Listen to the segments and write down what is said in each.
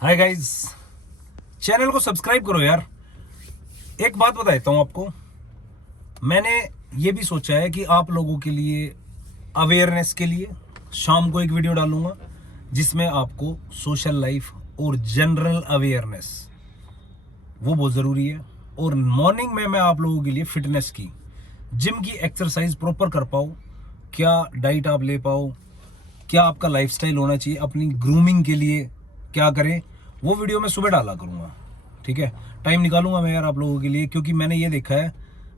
Hi guys, channel को subscribe करो यार। एक बात बताता हूँ आपको, मैंने ये भी सोचा है कि आप लोगों के लिए अवेयरनेस के लिए शाम को एक वीडियो डालूंगा जिसमें आपको सोशल लाइफ और जनरल अवेयरनेस वो बहुत ज़रूरी है। और मॉर्निंग में मैं आप लोगों के लिए फिटनेस की, जिम की एक्सरसाइज प्रॉपर कर पाओ, क्या डाइट आप ले पाओ, क्या आपका लाइफस्टाइल होना चाहिए, अपनी ग्रूमिंग के लिए क्या करें, वो वीडियो मैं सुबह डाला करूँगा। ठीक है, टाइम निकालूंगा मैं यार आप लोगों के लिए, क्योंकि मैंने ये देखा है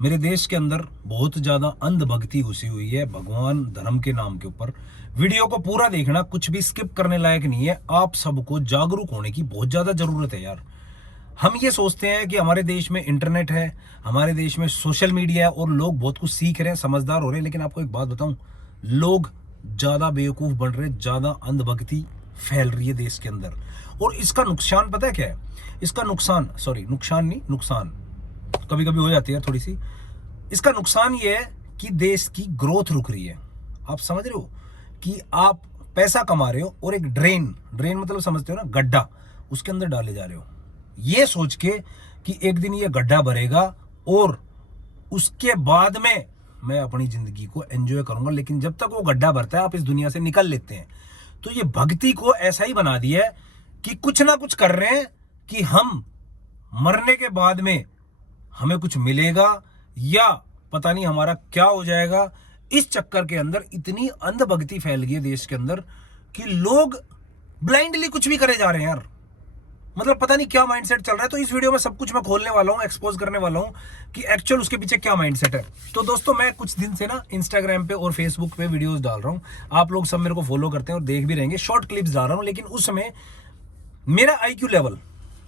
मेरे देश के अंदर बहुत ज़्यादा अंधभक्ति घुसी हुई है भगवान धर्म के नाम के ऊपर। वीडियो को पूरा देखना, कुछ भी स्किप करने लायक नहीं है। आप सबको जागरूक होने की बहुत ज़्यादा ज़रूरत है यार। हम ये सोचते हैं कि हमारे देश में इंटरनेट है, हमारे देश में सोशल मीडिया है और लोग बहुत कुछ सीख रहे हैं, समझदार हो रहे हैं। लेकिन आपको एक बात बताऊं, लोग ज़्यादा बेवकूफ़ बन रहे हैं, ज़्यादा अंधभक्ति फैल रही है देश के अंदर। और इसका नुकसान पता है क्या है? इसका नुकसान, सॉरी नुकसान नहीं, नुकसान कभी कभी हो जाती है थोड़ी सी। इसका नुकसान ये है कि देश की ग्रोथ रुक रही है। आप समझ रहे हो कि आप पैसा कमा रहे हो और एक ड्रेन, ड्रेन मतलब समझते हो ना, गड्ढा, उसके अंदर डाले जा रहे हो ये सोच के कि एक दिन ये गड्ढा भरेगा और उसके बाद में मैं अपनी जिंदगी को एंजॉय करूंगा। लेकिन जब तक वो गड्ढा भरता है आप इस दुनिया से निकल लेते हैं। तो ये भक्ति को ऐसा ही बना दिया है कि कुछ ना कुछ कर रहे हैं कि हम मरने के बाद में हमें कुछ मिलेगा या पता नहीं हमारा क्या हो जाएगा। इस चक्कर के अंदर इतनी अंधभक्ति फैल गई है देश के अंदर कि लोग ब्लाइंडली कुछ भी करे जा रहे हैं यार। मतलब पता नहीं क्या माइंडसेट चल रहा है। तो इस वीडियो में सब कुछ मैं खोलने वाला हूँ, एक्सपोज करने वाला हूँ कि एक्चुअल उसके पीछे क्या माइंडसेट है। तो दोस्तों, मैं कुछ दिन से ना इंस्टाग्राम पे और फेसबुक पे वीडियोस डाल रहा हूँ। आप लोग सब मेरे को फॉलो करते हैं और देख भी रहेंगे, शॉर्ट क्लिप्स डाल रहा हूँ। लेकिन उसमें मेरा आईक्यू लेवल,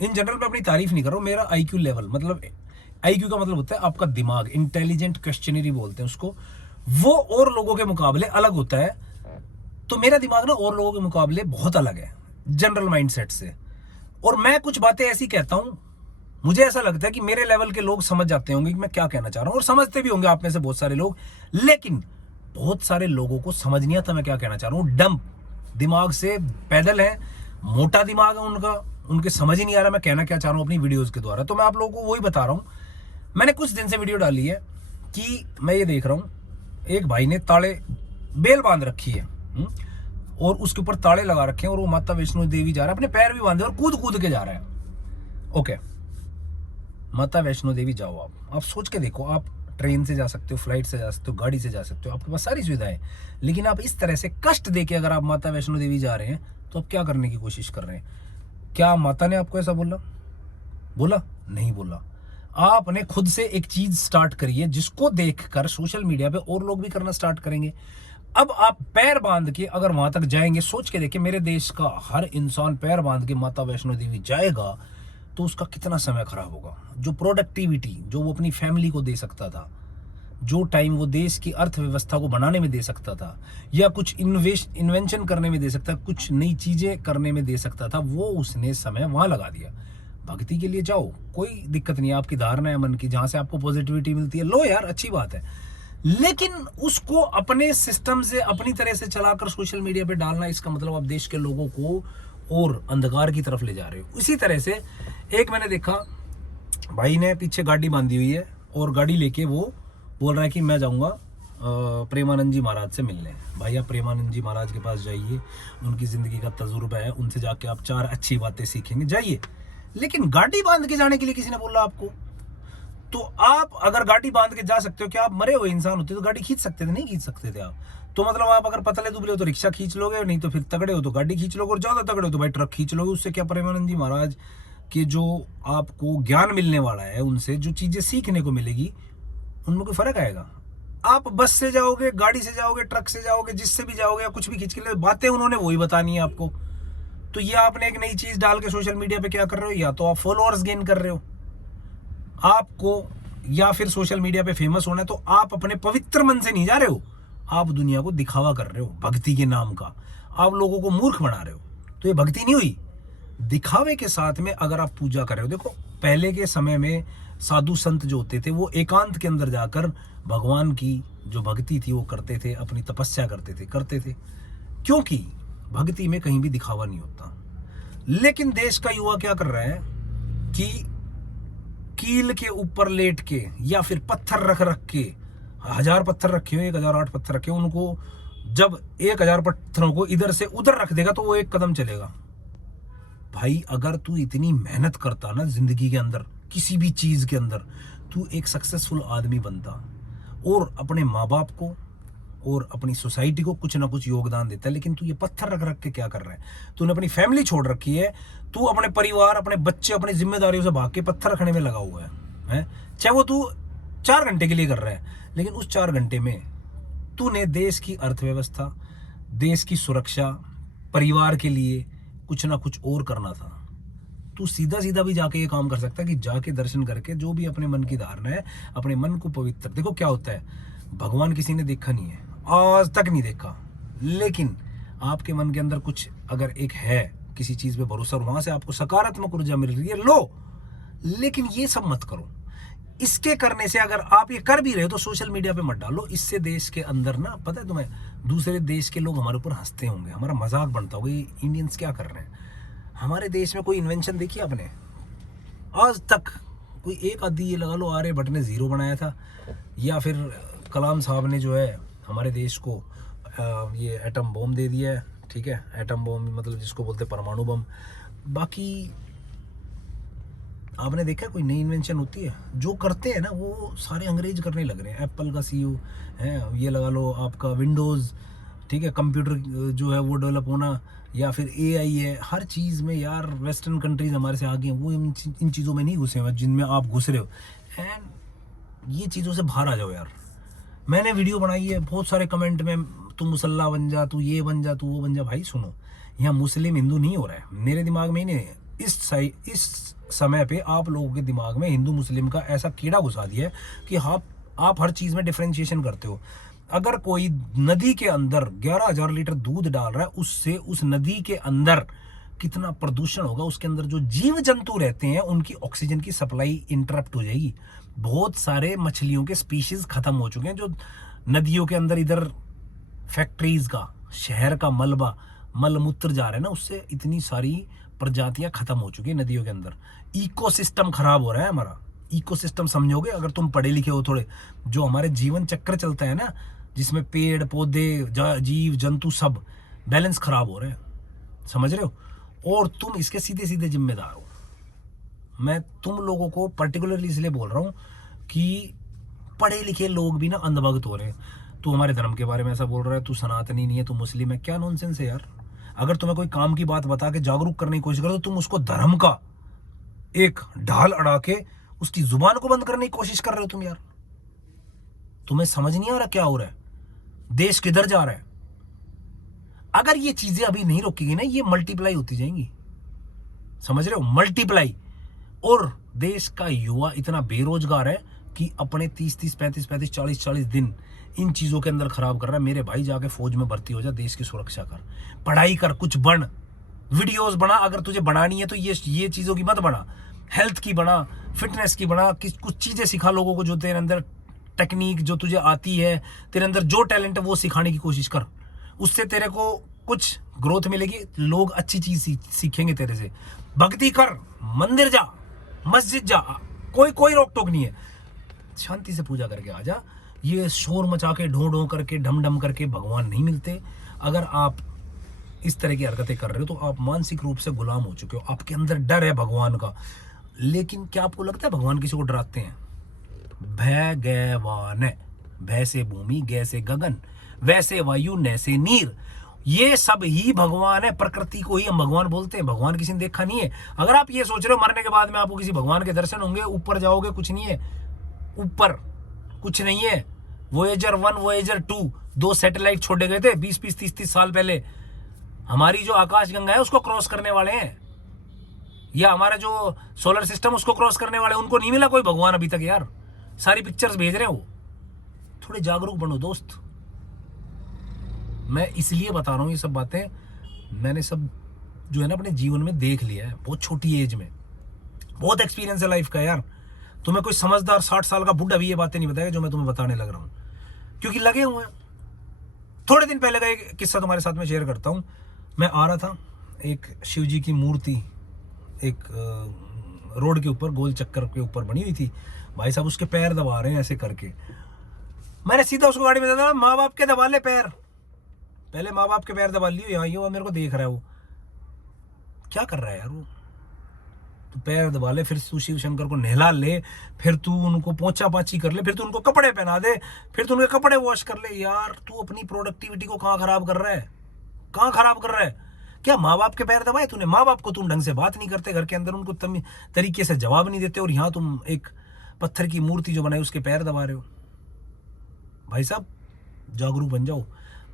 इन जनरल मैं अपनी तारीफ नहीं कर रहा हूँ, मेरा आईक्यू लेवल, मतलब आईक्यू का मतलब होता है आपका दिमाग, इंटेलिजेंट क्वेश्चनरी बोलते हैं उसको, वो और लोगों के मुकाबले अलग होता है। तो मेरा दिमाग ना और लोगों के मुकाबले बहुत अलग है जनरल माइंडसेट से। और मैं कुछ बातें ऐसी कहता हूं, मुझे ऐसा लगता है कि मेरे लेवल के लोग समझ जाते होंगे कि मैं क्या कहना चाह रहा हूं, और समझते भी होंगे आप में से बहुत सारे लोग। लेकिन बहुत सारे लोगों को समझ नहीं आता मैं क्या कहना चाह रहा हूं। डम दिमाग से पैदल है, मोटा दिमाग है उनका, उनके समझ ही नहीं आ रहा मैं कहना क्या चाह रहा हूं अपनी वीडियोस के द्वारा। तो मैं आप लोगों को वही बता रहा हूं। मैंने कुछ दिन से वीडियो डाली है कि मैं ये देख रहा हूं एक भाई ने ताले बेल बांध रखी है और उसके ऊपर ताले लगा रखे हैं और वो माता वैष्णो देवी जा रहा है, अपने पैर भी बांधे और कूद कूद के जा रहा है। ओके, माता वैष्णो देवी जाओ, आप सोच के देखो, आप ट्रेन से जा सकते हो, फ्लाइट से जा सकते हो, गाड़ी से जा सकते हो, आपके पास सारी सुविधाएं। लेकिन आप इस तरह से कष्ट देके अगर आप माता वैष्णो देवी जा रहे हैं तो आप क्या करने की कोशिश कर रहे हैं? क्या माता ने आपको ऐसा बोला? नहीं बोला। आपने खुद से एक चीज स्टार्ट करी है जिसको देखकर सोशल मीडिया पे और लोग भी करना स्टार्ट करेंगे। अब आप पैर बांध के अगर वहां तक जाएंगे, सोच के देखिए, मेरे देश का हर इंसान पैर बांध के माता वैष्णो देवी जाएगा तो उसका कितना समय खराब होगा। जो प्रोडक्टिविटी जो वो अपनी फैमिली को दे सकता था, जो टाइम वो देश की अर्थव्यवस्था को बनाने में दे सकता था, या कुछ इन्वेंशन करने में दे सकता, कुछ नई चीजें करने में दे सकता था, वो उसने समय वहां लगा दिया। भक्ति के लिए जाओ, कोई दिक्कत नहीं है, आपकी धारणा है मन की, जहां से आपको पॉजिटिविटी मिलती है, लो यार, अच्छी बात है। लेकिन उसको अपने सिस्टम से अपनी तरह से चलाकर सोशल मीडिया पे डालना, इसका मतलब आप देश के लोगों को और अंधकार की तरफ ले जा रहे हो। इसी तरह से एक मैंने देखा, भाई ने पीछे गाड़ी बांधी हुई है और गाड़ी लेके वो बोल रहा है कि मैं जाऊंगा प्रेमानंद जी महाराज से मिलने। भाई आप प्रेमानंद जी महाराज के पास जाइए, उनकी जिंदगी का तजुर्बा है, उनसे जाके आप 4 अच्छी बातें सीखेंगे, जाइए। लेकिन गाड़ी बांध के जाने के लिए किसी ने बोला आपको? तो आप अगर गाड़ी बांध के जा सकते हो, क्या आप मरे हुए इंसान होते तो गाड़ी खींच सकते थे? नहीं खींच सकते थे आप। तो मतलब आप अगर पतले दुबले हो तो रिक्शा खींच लोगे, नहीं तो फिर तगड़े हो तो गाड़ी खींच लोगे, और ज्यादा तगड़े हो तो भाई ट्रक खींच लोगे। उससे क्या, प्रेमानंद जी महाराज के जो आपको ज्ञान मिलने वाला है, उनसे जो चीजें सीखने को मिलेगी, उनमें कोई फर्क आएगा? आप बस से जाओगे, गाड़ी से जाओगे, ट्रक से जाओगे, जिससे भी जाओगे, या कुछ भी खींच के लिए, बातें उन्होंने वही बतानी है आपको। तो ये आपने एक नई चीज डाल के सोशल मीडिया पे क्या कर रहे हो? या तो आप फॉलोअर्स गेन कर रहे हो आपको, या फिर सोशल मीडिया पे फेमस होना है, तो आप अपने पवित्र मन से नहीं जा रहे हो, आप दुनिया को दिखावा कर रहे हो भक्ति के नाम का, आप लोगों को मूर्ख बना रहे हो। तो ये भक्ति नहीं हुई। दिखावे के साथ में अगर आप पूजा कर रहे हो, देखो पहले के समय में साधु संत जो होते थे वो एकांत के अंदर जाकर भगवान की जो भक्ति थी वो करते थे, अपनी तपस्या करते थे। क्योंकि भक्ति में कहीं भी दिखावा नहीं होता। लेकिन देश का युवा क्या कर रहा है कि कील के ऊपर लेट के या फिर पत्थर रख रख के, 1000 पत्थर रखे हो, 1008 पत्थर रखे हो, उनको जब 1000 पत्थरों को इधर से उधर रख देगा तो वो एक कदम चलेगा। भाई अगर तू इतनी मेहनत करता ना जिंदगी के अंदर, किसी भी चीज के अंदर, तू एक सक्सेसफुल आदमी बनता और अपने माँ बाप को और अपनी सोसाइटी को कुछ ना कुछ योगदान देता है। लेकिन तू ये पत्थर रख रख के क्या कर रहा है? तूने अपनी फैमिली छोड़ रखी है, तू अपने परिवार, अपने बच्चे, अपनी जिम्मेदारियों से भाग के पत्थर रखने में लगा हुआ है? चाहे वो तू 4 घंटे के लिए कर रहा है, लेकिन उस 4 घंटे में तूने देश की अर्थव्यवस्था, देश की सुरक्षा, परिवार के लिए कुछ ना कुछ और करना था। तू सीधा सीधा भी जाके ये काम कर सकता है कि जाके दर्शन करके जो भी अपने मन की धारणा है, अपने मन को पवित्र, देखो क्या होता है, भगवान किसी ने देखा नहीं है, आज तक नहीं देखा, लेकिन आपके मन के अंदर कुछ अगर एक है, किसी चीज पे भरोसा और वहां से आपको सकारात्मक ऊर्जा मिल रही है, लो। लेकिन ये सब मत करो। इसके करने से अगर आप ये कर भी रहे हो तो सोशल मीडिया पे मत डालो। इससे देश के अंदर ना, पता है तुम्हें, दूसरे देश के लोग हमारे ऊपर हंसते होंगे, हमारा मजाक बनता होगा, ये इंडियंस क्या कर रहे हैं। हमारे देश में कोई इन्वेंशन देखी आपने आज तक? कोई एक आधी ये लगा लो, आर्यभट्ट ने 0 बनाया था, या फिर कलाम साहब ने जो है हमारे देश को ये एटम बम दे दिया है, ठीक है, एटम बम मतलब जिसको बोलते परमाणु बम। बाकी आपने देखा कोई नई इन्वेंशन होती है? जो करते हैं ना वो सारे अंग्रेज करने लग रहे हैं। एप्पल का सीईओ है, ये लगा लो आपका विंडोज़, ठीक है, कंप्यूटर जो है वो डेवलप होना, या फिर एआई है, हर चीज़ में यार वेस्टर्न कंट्रीज हमारे से आगे हैं। वो इन चीज़ों में नहीं घुसे हुए जिनमें आप घुस रहे हो। एंड ये चीज़ों से बाहर आ जाओ यार। मैंने वीडियो बनाई है, बहुत सारे कमेंट में तू मुसल्ला बन जा, तू ये बन जा, तू वो बन जा। भाई सुनो, यहाँ मुस्लिम हिंदू नहीं हो रहा है, मेरे दिमाग में ही नहीं है। इस समय पे आप लोगों के दिमाग में हिंदू मुस्लिम का ऐसा कीड़ा घुसा दिया है कि आप हर चीज़ में डिफरेंशिएशन करते हो। अगर कोई नदी के अंदर 11,000 लीटर दूध डाल रहा है, उससे उस नदी के अंदर कितना प्रदूषण होगा, उसके अंदर जो जीव जंतु रहते हैं उनकी ऑक्सीजन की सप्लाई इंटरप्ट हो जाएगी। बहुत सारे मछलियों के स्पीशीज खत्म हो चुके हैं जो नदियों के अंदर, इधर फैक्ट्रीज का, शहर का मलबा, मलमूत्र जा रहा है ना, उससे इतनी सारी प्रजातियां खत्म हो चुकी है नदियों के अंदर। इकोसिस्टम खराब हो रहा है हमारा। इकोसिस्टम समझोगे अगर तुम पढ़े लिखे हो थोड़े, जो हमारे जीवन चक्र चलता है ना, जिसमें पेड़ पौधे, जीव जंतु सब, बैलेंस खराब हो रहे हैं, समझ रहे हो? और तुम इसके सीधे सीधे जिम्मेदार हो। मैं तुम लोगों को पर्टिकुलरली इसलिए बोल रहा हूं कि पढ़े लिखे लोग भी ना अंधभक्त हो रहे हैं। तू हमारे धर्म के बारे में ऐसा बोल रहा है, तू सनातनी नहीं है, तू मुस्लिम है, क्या नॉनसेंस है यार। अगर तुम्हें कोई काम की बात बता के जागरूक करने की कोशिश करो तो तुम उसको धर्म का एक ढाल अड़ा के उसकी जुबान को बंद करने की कोशिश कर रहे हो तुम यार। तुम्हें समझ नहीं आ रहा क्या हो रहा है, देश किधर जा रहा है। अगर ये चीजें अभी नहीं रोकेगी ना, ये मल्टीप्लाई होती जाएंगी, समझ रहे हो, मल्टीप्लाई। और देश का युवा इतना बेरोजगार है कि अपने 30-30, 35-35, 40-40 दिन इन चीजों के अंदर खराब कर रहा है। मेरे भाई जाके फौज में भर्ती हो जा, देश की सुरक्षा कर, पढ़ाई कर, कुछ बन, वीडियोस बना। अगर तुझे बनानी है तो ये चीजों की मत बना, हेल्थ की बना, फिटनेस की बना, कुछ चीजें सिखा लोगों को, जो तेरे अंदर टेक्निक जो तुझे आती है, तेरे अंदर जो टैलेंट है वो सिखाने की कोशिश कर। उससे तेरे को कुछ ग्रोथ मिलेगी, लोग अच्छी चीज सीखेंगे तेरे से। भक्ति कर, मंदिर जा, मस्जिद जा, कोई रोक टोक नहीं है, शांति से पूजा करके आ जा। ये शोर मचा के, ढो ढो करके, ढम ढम करके भगवान नहीं मिलते। अगर आप इस तरह की हरकतें कर रहे हो तो आप मानसिक रूप से गुलाम हो चुके हो। आपके अंदर डर है भगवान का। लेकिन क्या आपको लगता है भगवान किसी को डराते हैं? भय गैवान है, भय से भूमि, गै से गगन, वैसे वायु, नै से नीर, ये सब ही भगवान है। प्रकृति को ही हम भगवान बोलते हैं। भगवान किसी ने देखा नहीं है। अगर आप ये सोच रहे हो मरने के बाद में आपको किसी भगवान के दर्शन होंगे, ऊपर जाओगे, कुछ नहीं है, ऊपर कुछ नहीं है। वोएजर 1, वोएजर 2, 2 सैटेलाइट छोड़े गए थे 20-20, 30-30 साल पहले। हमारी जो आकाश गंगा है उसको क्रॉस करने वाले हैं, या हमारा जो सोलर सिस्टम उसको क्रॉस करने वाले, उनको नहीं मिला कोई भगवान अभी तक यार। सारी पिक्चर्स भेज रहे हो। थोड़े जागरूक बनो दोस्त। मैं इसलिए बता रहा हूँ ये सब बातें, मैंने सब जो है ना अपने जीवन में देख लिया है, बहुत छोटी एज में, बहुत एक्सपीरियंस है लाइफ का यार। तुम्हें कोई समझदार 60 साल का बुढ़ा भी ये बातें नहीं बताएगा जो मैं तुम्हें बताने लग रहा हूँ, क्योंकि लगे हुए हैं। थोड़े दिन पहले का एक किस्सा तुम्हारे साथ में शेयर करता हूँ। मैं आ रहा था एक शिव जी की मूर्ति एक रोड के ऊपर गोल चक्कर के ऊपर बनी हुई थी। भाई साहब उसके पैर दबा रहे हैं ऐसे करके। मैंने सीधा उसको गाड़ी में दबा, माँ बाप के दबा ले पैर, पहले माँ बाप के पैर दबा लियो, यहाँ यो मेरे को देख रहा है वो क्या कर रहा है यार। वो तू पैर दबा ले, फिर तू शिव शंकर को नहला ले, फिर तू उनको पोंछा पाछी कर ले, फिर तू उनको कपड़े पहना दे, फिर तू उनके कपड़े वॉश कर ले। यार तू अपनी प्रोडक्टिविटी को कहाँ खराब कर रहा है, कहाँ खराब कर रहा है? क्या माँ बाप के पैर दबाए तूने? माँ बाप को तुम ढंग से बात नहीं करते घर के अंदर, उनको तरीके से जवाब नहीं देते, और यहाँ तुम एक पत्थर की मूर्ति जो बनाई उसके पैर दबा रहे हो। भाई साहब जागरूक बन जाओ।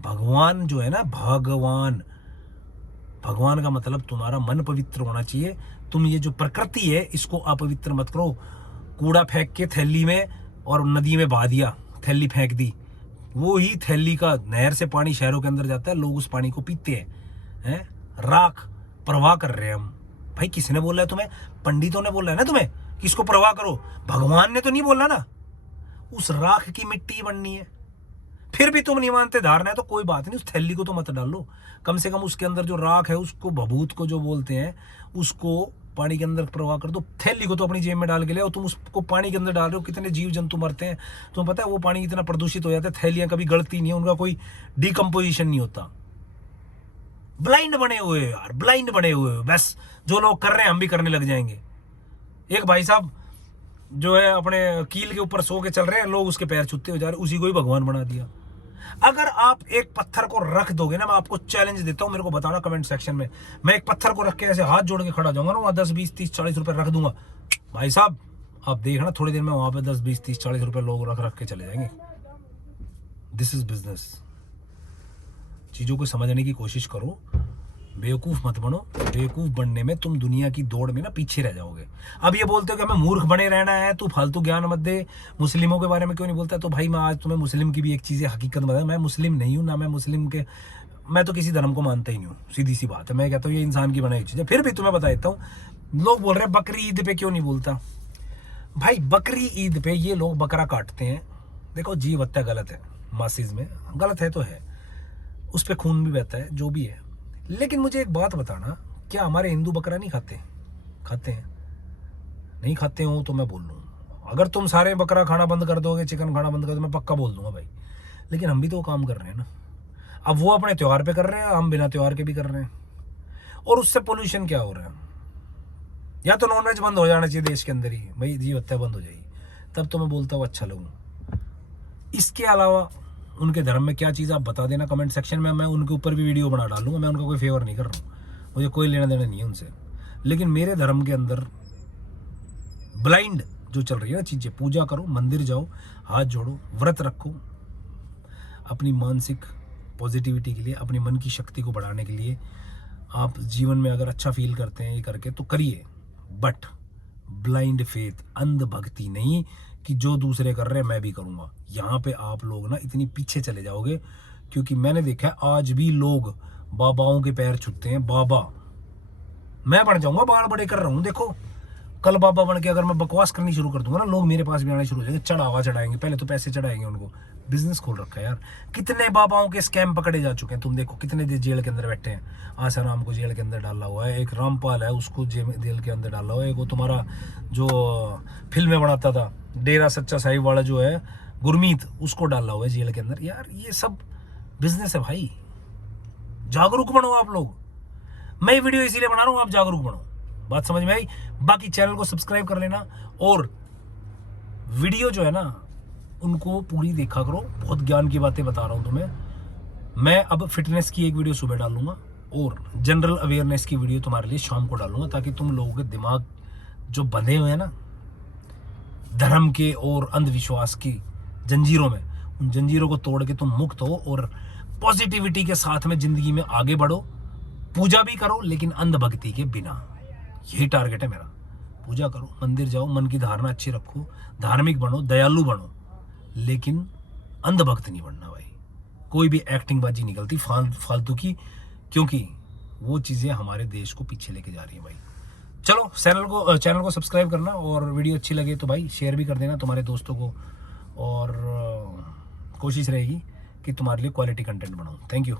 भगवान जो है ना, भगवान का मतलब तुम्हारा मन पवित्र होना चाहिए। तुम ये जो प्रकृति है इसको अपवित्र मत करो। कूड़ा फेंक के थैली में और नदी में बहा दिया, थैली फेंक दी, वो ही थैली का नहर से पानी शहरों के अंदर जाता है, लोग उस पानी को पीते हैं। राख प्रवाह कर रहे हैं हम। भाई किसने बोला है तुम्हें? पंडितों ने बोला है ना तुम्हें कि इसको प्रवाह करो, भगवान ने तो नहीं बोला ना। उस राख की मिट्टी बननी है, फिर भी तुम नहीं मानते, धारणा है तो कोई बात नहीं, उस थैली को तो मत डालो। कम से कम उसके अंदर जो राख है उसको, भभूत को जो बोलते हैं, उसको पानी के अंदर प्रवाह कर दो। थैली को तो अपनी जेब में डाल के ले, और तुम उसको पानी के अंदर डाल रहे हो। कितने जीव जंतु मरते हैं तुम्हें पता है? वो पानी इतना प्रदूषित हो जाता है, थैलियां कभी गलती नहीं है, उनका कोई डिकम्पोजिशन नहीं होता। ब्लाइंड बने हुए यार, ब्लाइंड बने हुए। बस जो लोग कर रहे हैं हम भी करने लग जाएंगे। एक भाई साहब जो है अपने कील के ऊपर सो के चल रहे हैं, लोग उसके पैर छूते हो जा रहे, उसी को ही भगवान बना दिया। अगर आप एक पत्थर को रख दोगे ना, मैं आपको चैलेंज देता हूं, मेरे को बताना कमेंट सेक्शन में, मैं एक पत्थर को रख के ऐसे हाथ जोड़ के खड़ा जाऊंगा ना, वहां 10 20 30 40 रुपए रख दूंगा। भाई साहब आप देखना थोड़ी देर में वहां पे 10 20 30 40 रुपए लोग रख रख के चले जाएंगे। This is business. चीजों को समझने की कोशिश करो, बेवकूफ मत बनो। बेवकूफ बनने में तुम दुनिया की दौड़ में ना पीछे रह जाओगे। अब ये बोलते हो कि हमें मूर्ख बने रहना है, तू फालतू ज्ञान मत दे, मुस्लिमों के बारे में क्यों नहीं बोलता? तो भाई मैं आज तुम्हें मुस्लिम की भी एक चीज़ हकीकत बताऊं, मैं मुस्लिम नहीं हूं ना, मैं तो किसी धर्म को मानता ही नहीं हूँ, सीधी सी बात है। मैं कहता हूँ ये इंसान की बनाई चीज़ है। फिर भी तुम्हें बता देता हूँ, लोग बोल रहे हैं बकरी ईद पे क्यों नहीं बोलता। भाई बकरी ईद पे ये लोग बकरा काटते हैं, देखो जीव हत्या गलत है, मासिस में गलत है तो है, उस पर खून भी बहता है, जो भी है। लेकिन मुझे एक बात बताना, क्या हमारे हिंदू बकरा नहीं खाते? खाते हैं। नहीं खाते हो तो मैं बोल लूँ, अगर तुम सारे बकरा खाना बंद कर दोगे, चिकन खाना बंद कर दो, मैं पक्का बोल दूंगा भाई। लेकिन हम भी तो काम कर रहे हैं ना। अब वो अपने त्योहार पे कर रहे हैं, हम बिना त्योहार के भी कर रहे हैं, और उससे पोल्यूशन क्या हो रहा है? या तो नॉनवेज बंद हो जाना चाहिए देश के अंदर ही, भाई जीव हत्या बंद हो जाएगी, तब तो मैं बोलता हूँ अच्छा लगूँ। इसके अलावा उनके धर्म में क्या चीज़ आप बता देना कमेंट सेक्शन में, मैं उनके ऊपर भी वीडियो बना डालूंगा। मैं उनका कोई फेवर नहीं कर रहा हूँ, मुझे कोई लेना देना नहीं है उनसे। लेकिन मेरे धर्म के अंदर ब्लाइंड जो चल रही है ना चीज़ें, पूजा करो, मंदिर जाओ, हाथ जोड़ो, व्रत रखो, अपनी मानसिक पॉजिटिविटी के लिए, अपने मन की शक्ति को बढ़ाने के लिए। आप जीवन में अगर अच्छा फील करते हैं ये करके तो करिए, बट ब्लाइंड फेथ, अंध भक्ति नहीं कि जो दूसरे कर रहे हैं मैं भी करूँगा। यहाँ पे आप लोग ना इतनी पीछे चले जाओगे, क्योंकि मैंने देखा है आज भी लोग बाबाओं के पैर छूते हैं। बाबा मैं बन जाऊंगा, बाल बड़े कर रहा हूँ, देखो कल बाबा बन के अगर मैं बकवास करनी शुरू कर दूंगा ना, लोग मेरे पास भी आने शुरू हो जाएंगे, चढ़ावा चढ़ाएंगे, पहले तो पैसे चढ़ाएंगे उनको। बिजनेस खोल रखा है यार, कितने बाबाओं के स्कैम पकड़े जा चुके हैं, तुम देखो कितने जेल के अंदर बैठे हैं। आसाराम को जेल के अंदर डाला हुआ है, एक रामपाल है उसको जेल के अंदर डाला हुआ है, एक वो तुम्हारा जो फिल्में बनाता था डेरा सच्चा साहिब वाला जो है गुरमीत, उसको डाला हुआ है जेल के अंदर। यार ये सब बिजनेस है भाई, जागरूक बनो आप लोग। मैं वीडियो इसीलिए बना रहा हूँ, आप जागरूक बनो, बात समझ में आई? बाकी चैनल को सब्सक्राइब कर लेना, और वीडियो जो है ना उनको पूरी देखा करो, बहुत ज्ञान की बातें बता रहा हूँ तुम्हें। मैं अब फिटनेस की एक वीडियो सुबह डालूंगा, और जनरल अवेयरनेस की वीडियो तुम्हारे लिए शाम को डालूंगा, ताकि तुम लोगों के दिमाग जो बंधे हुए हैं ना धर्म के और अंधविश्वास की जंजीरों में, उन जंजीरों को तोड़ के तुम मुक्त हो, और पॉजिटिविटी के साथ में जिंदगी में आगे बढ़ो। पूजा भी करो लेकिन अंधभक्ति के बिना, यही टारगेट है मेरा। पूजा करो, मंदिर जाओ, मन की धारणा अच्छी रखो, धार्मिक बनो, दयालु बनो, लेकिन अंधभक्त नहीं बनना भाई। कोई भी एक्टिंग बाजी निकलती फालतू की, क्योंकि वो चीज़ें हमारे देश को पीछे लेके जा रही है भाई। चलो चैनल को सब्सक्राइब करना, और वीडियो अच्छी लगे तो भाई शेयर भी कर देना तुम्हारे दोस्तों को, और कोशिश रहेगी कि तुम्हारे लिए क्वालिटी कंटेंट बनाऊँ। Thank you.